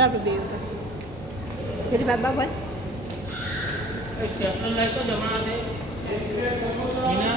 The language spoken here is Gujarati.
આપણે બે jadi બાબા બોલ સ્ટેશન લાઈક તો જમણા દે મીના